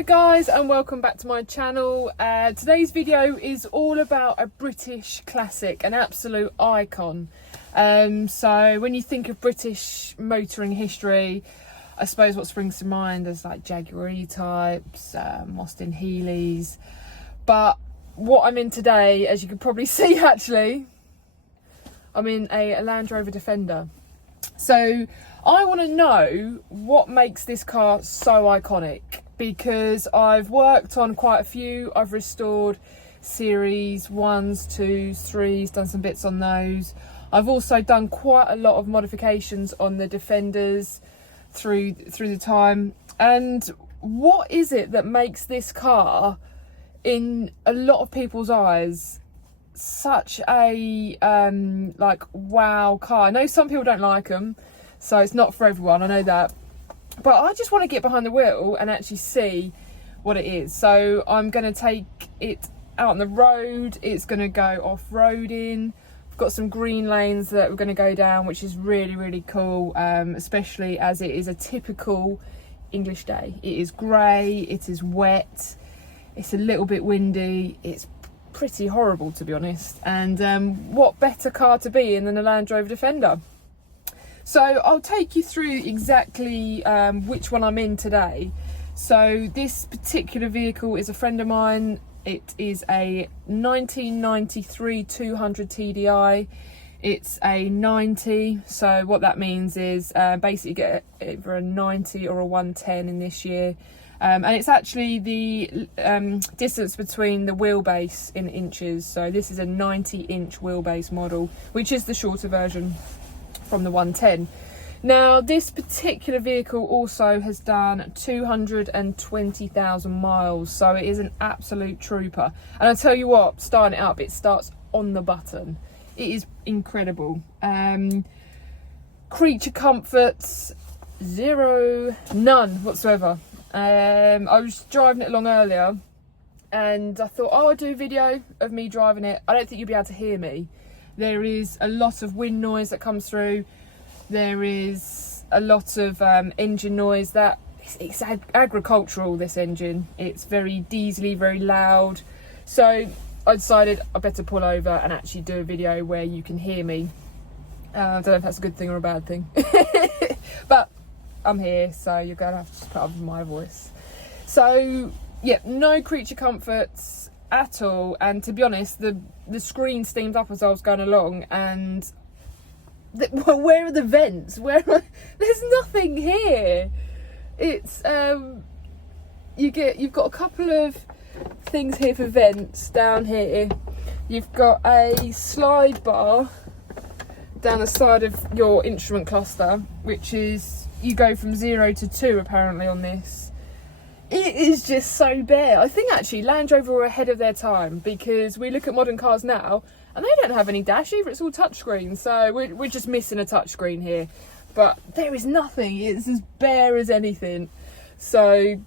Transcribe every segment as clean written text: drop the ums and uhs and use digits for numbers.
Hi guys, and welcome back to my channel. Today's video is all about a British classic, an absolute icon. So when you think of British motoring history, I suppose what springs to mind is like Jaguar E-types, Austin Healey's. But what I'm in today, as you can probably see actually, I'm in a LandRover Defender. So I want to know what makes this car so iconic, because I've worked on quite a few. I've restored series 1s, 2s, 3s, done some bits on those. I've also done quite a lot of modifications on the Defenders through the time. And what is it that makes this car, in a lot of people's eyes, such a like wow car? I know some people don't like them, so it's not for everyone, I know that, but I just want to get behind the wheel and actually see what it is. So I'm going to take it out on the road. It's going to go off-roading. We've got some green lanes that we're going to go down, which is really cool, especially as it is a typical English day. It is grey, it is wet, it's a little bit windy, it's pretty horrible to be honest. And what better car to be in than a Land Rover Defender? So I'll take you through exactly which one I'm in today. So this particular vehicle is a friend of mine. It is a 1993 200 TDI. It's a 90. So what that means is basically get either a 90 or a 110 in this year. And it's actually the distance between the wheelbase in inches. So this is a 90-inch wheelbase model, which is the shorter version from the 110. Now this particular vehicle also has done 220,000 miles, so it is an absolute trooper. And I tell you what, starting it up, it starts on the button. It is incredible. Creature comforts, none whatsoever. I was driving it along earlier and I thought, oh, I'll do a video of me driving it. I don't think you'll be able to hear me. There is a lot of wind noise that comes through. There is a lot of engine noise. It's agricultural, this engine. It's very diesely, very loud. So I decided I better pull over and actually do a video where you can hear me. I don't know if that's a good thing or a bad thing. But I'm here, so you're going to have to just put up with my voice. So yeah, no creature comforts at all. And to be honest, the screen steamed up as I was going along, and where are the vents? There's nothing here. It's you've got a couple of things here for vents down here. You've got a slide bar down the side of your instrument cluster, which is, you go from 0 to 2 apparently on this. It is just so bare. I think actually Land Rover were ahead of their time, because we look at modern cars now and they don't have any dash either. It's all touchscreen, so we're just missing a touchscreen here. But there is nothing. It's as bare as anything. So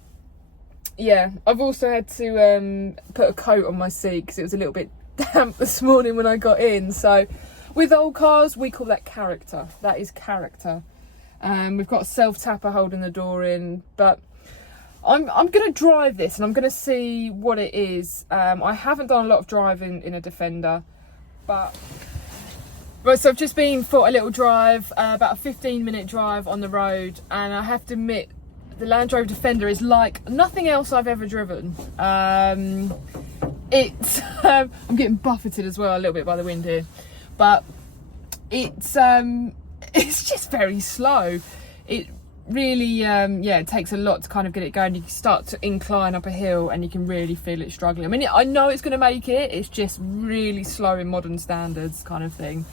yeah, I've also had to put a coat on my seat because it was a little bit damp this morning when I got in. So with old cars, we call that character. That is character. We've got a self-tapper holding the door in, but I'm going to drive this and I'm going to see what it is. I haven't done a lot of driving in a Defender, but right, so I've just been for a little drive, about a 15-minute drive on the road, and I have to admit the Land Rover Defender is like nothing else I've ever driven. It's I'm getting buffeted as well a little bit by the wind here, but it's just very slow. It really yeah, it takes a lot to kind of get it going. You start to incline up a hill and you can really feel it struggling. I mean, I know it's going to make it, it's just really slow in modern standards kind of thing.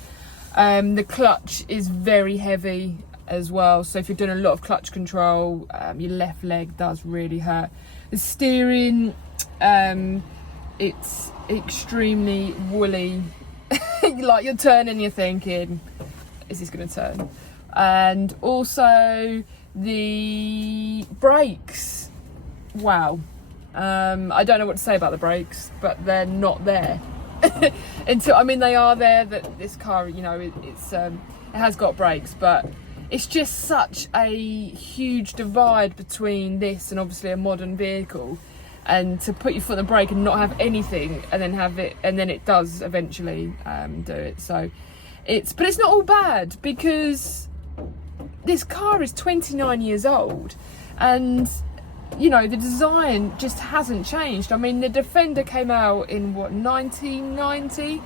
The clutch is very heavy as well, so if you're doing a lot of clutch control, your left leg does really hurt. The steering, it's extremely woolly. Like you're turning, you're thinking, is this going to turn? And also the brakes, wow. I don't know what to say about the brakes, but they're not there. Until, I mean, they are there, that this car, you know, it has got brakes, but it's just such a huge divide between this and obviously a modern vehicle. And to put your foot on the brake and not have anything, and then have it, and then it does eventually do it. So but it's not all bad, because this car is 29 years old, and you know, the design just hasn't changed. I mean, the Defender came out in what, 1990.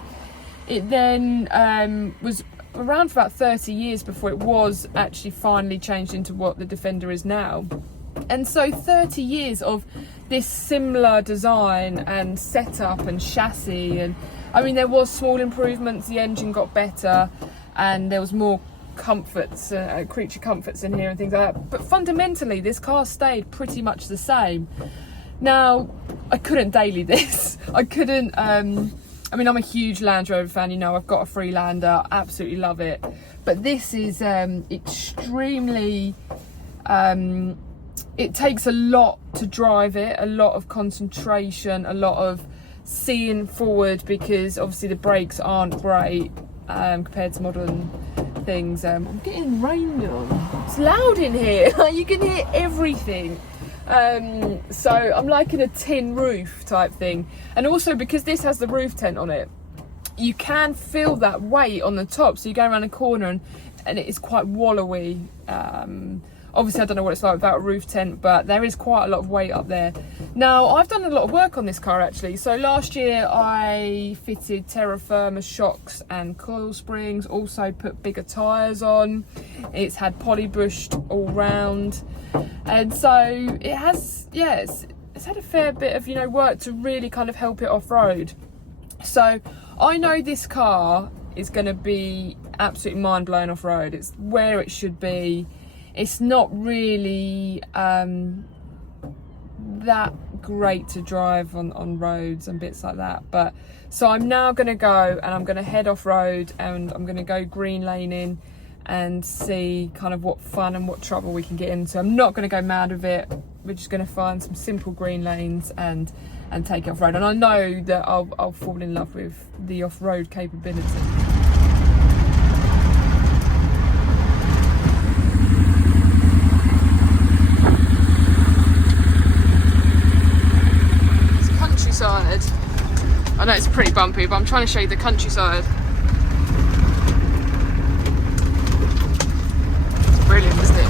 It then was around for about 30 years before it was actually finally changed into what the Defender is now. And so 30 years of this similar design and setup and chassis, and I mean, there was small improvements. The engine got better, and there was more comforts, creature comforts in here and things like that. But fundamentally, this car stayed pretty much the same. Now, I couldn't daily this. I couldn't. I mean, I'm a huge Land Rover fan. You know, I've got a Freelander. Absolutely love it. But this is extremely. It takes a lot to drive it, a lot of concentration, a lot of seeing forward, because obviously the brakes aren't great compared to modern things. I'm getting rained on. It's loud in here. You can hear everything. So I'm like in a tin roof type thing. And also, because this has the roof tent on it, you can feel that weight on the top. So you go around a corner and it is quite wallowy. Obviously, I don't know what it's like without a roof tent, but there is quite a lot of weight up there. Now, I've done a lot of work on this car, actually. So last year, I fitted terra firma shocks and coil springs, also put bigger tyres on. It's had poly-brushed all round. And so it has, yeah, it's had a fair bit of, you know, work to really kind of help it off-road. So I know this car is going to be absolutely mind-blowing off-road. It's where it should be. It's not really that great to drive on roads and bits like that. But so I'm now going to go and I'm going to head off-road, and I'm going to go green laning and see kind of what fun and what trouble we can get into. I'm not going to go mad with it. We're just going to find some simple green lanes and take it off-road. And I know that I'll fall in love with the off-road capability. Countryside. I know it's pretty bumpy, but I'm trying to show you the countryside. It's brilliant, isn't it?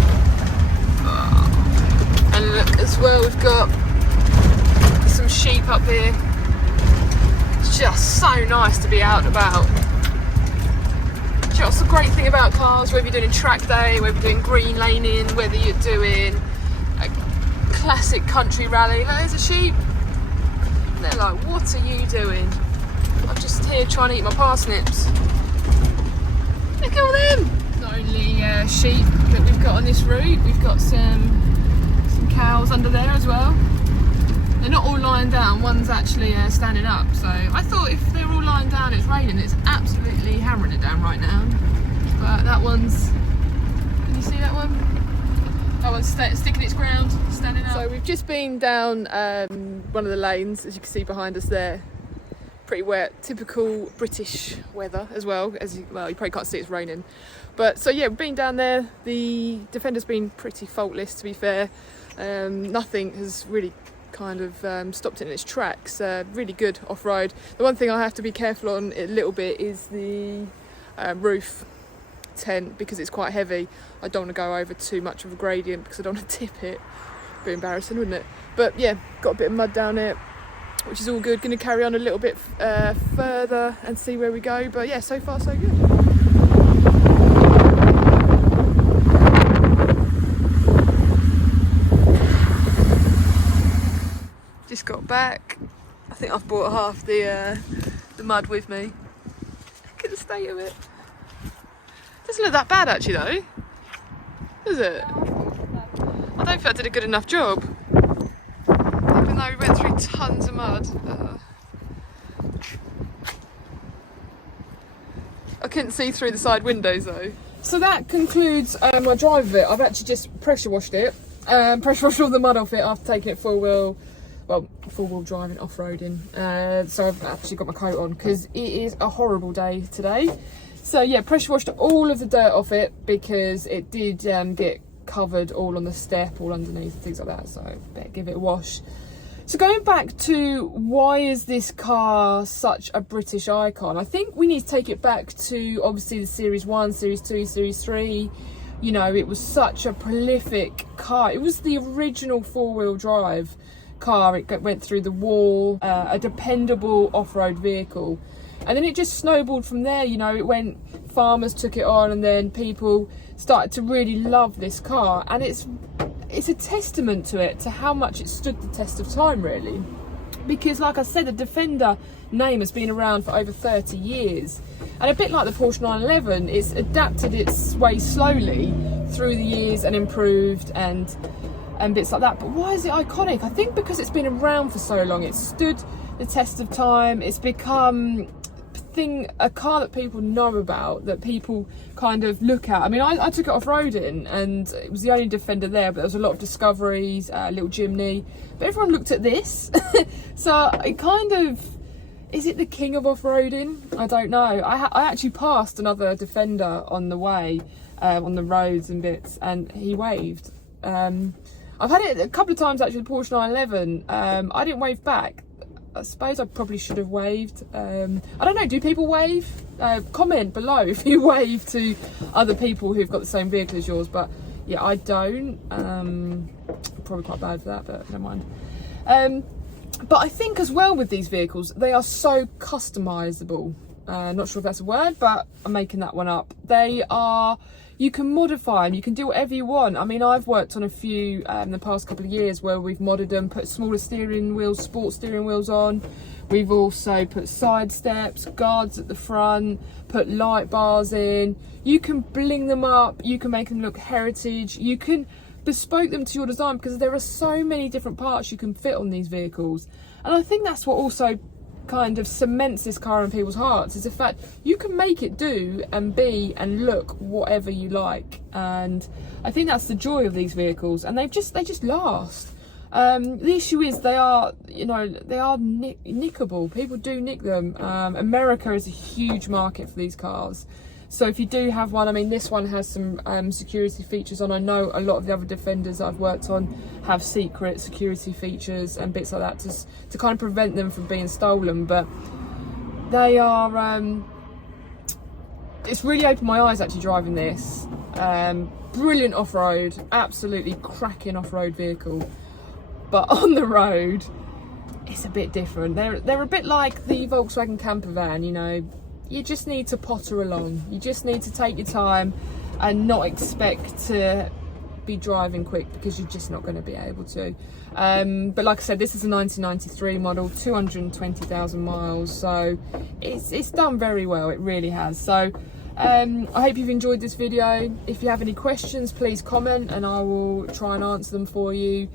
And look, as well, we've got some sheep up here. It's just so nice to be out and about. Do you know what's the great thing about cars, whether you're doing track day, whether you're doing green laning, whether you're doing a classic country rally? Look, there's a sheep. They're like, what are you doing? I'm just here trying to eat my parsnips. Look at all them! Not only sheep that we've got on this route, we've got some cows under there as well. They're not all lying down, one's actually standing up. So I thought if they're all lying down, it's raining. It's absolutely hammering it down right now. But that one's, can you see that one? That one's sticking its ground, standing up. So we've just been down one of the lanes, as you can see behind us there. Pretty wet, typical British weather as well. Well, you probably can't see it's raining. But so yeah, we've been down there. The Defender's been pretty faultless, to be fair. Nothing has really kind of stopped it in its tracks. Really good off-road. The one thing I have to be careful on a little bit is the roof tent, because it's quite heavy. I don't want to go over too much of a gradient because I don't want to tip it. Be embarrassing, wouldn't it? But yeah, got a bit of mud down it, which is all good. Going to carry on a little bit further and see where we go. But yeah, so far so good. Just got back. I think I've brought half the mud with me. Look at the state of it. Doesn't look that bad actually though, does it? I don't think I did a good enough job, even though we went through tons of mud. I couldn't see through the side windows though. So that concludes my drive of it. I've actually just pressure washed it, pressure washed all the mud off it after taking it full wheel driving, off-roading. So I've actually got my coat on because it is a horrible day today. So yeah, pressure washed all of the dirt off it because it did get covered all on the step, all underneath, things like that. So better give it a wash. So going back to why is this car such a British icon, I think we need to take it back to obviously the Series 1, Series 2, Series 3. You know, it was such a prolific car. It was the original four-wheel drive car. It went through the wall, a dependable off-road vehicle. And then it just snowballed from there. You know, it went, farmers took it on, and then people started to really love this car. And it's a testament to it, to how much it stood the test of time, really. Because like I said, the Defender name has been around for over 30 years. And a bit like the Porsche 911, it's adapted its way slowly through the years and improved and bits like that. But why is it iconic? I think because it's been around for so long. It's stood the test of time. It's become a car that people know about, that people kind of look at. I mean, I took it off-roading, and it was the only Defender there, but there was a lot of Discoveries, a little Jimny, but everyone looked at this. So it kind of, is it the king of off-roading? I don't know. I actually passed another Defender on the way, on the roads and bits, and he waved. I've had it a couple of times actually, the Porsche 911. I didn't wave back. I suppose I probably should have waved. I don't know, do people wave? Comment below if you wave to other people who've got the same vehicle as yours, but yeah, I don't. Probably quite bad for that, but never mind. But I think as well with these vehicles, they are so customizable. Not sure if that's a word, but I'm making that one up. You can modify them, you can do whatever you want. I mean, I've worked on a few in the past couple of years where we've modded them, put smaller steering wheels, sports steering wheels on. We've also put side steps, guards at the front, put light bars in. You can bling them up, you can make them look heritage, you can bespoke them to your design, because there are so many different parts you can fit on these vehicles. And I think that's what also kind of cements this car in people's hearts, is the fact you can make it do and be and look whatever you like. And I think that's the joy of these vehicles, and they just last. The issue is they are nickable. People do nick them. America is a huge market for these cars. So if you do have one, I mean, this one has some security features on. I know a lot of the other Defenders that I've worked on have secret security features and bits like that to kind of prevent them from being stolen. But they are, it's really opened my eyes actually driving this. Brilliant off-road, absolutely cracking off-road vehicle. But on the road, it's a bit different. They're a bit like the Volkswagen camper van, you know. You just need to potter along. You just need to take your time and not expect to be driving quick, because you're just not going to be able to. But like I said, this is a 1993 model, 220,000 miles. So it's done very well. It really has. So I hope you've enjoyed this video. If you have any questions, please comment and I will try and answer them for you.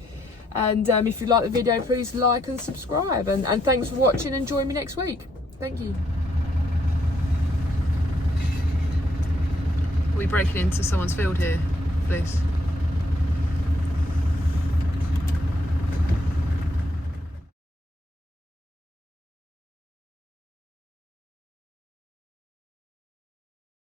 And if you like the video, please like and subscribe. And thanks for watching, and join me next week. Thank you. Are we breaking into someone's field here, please?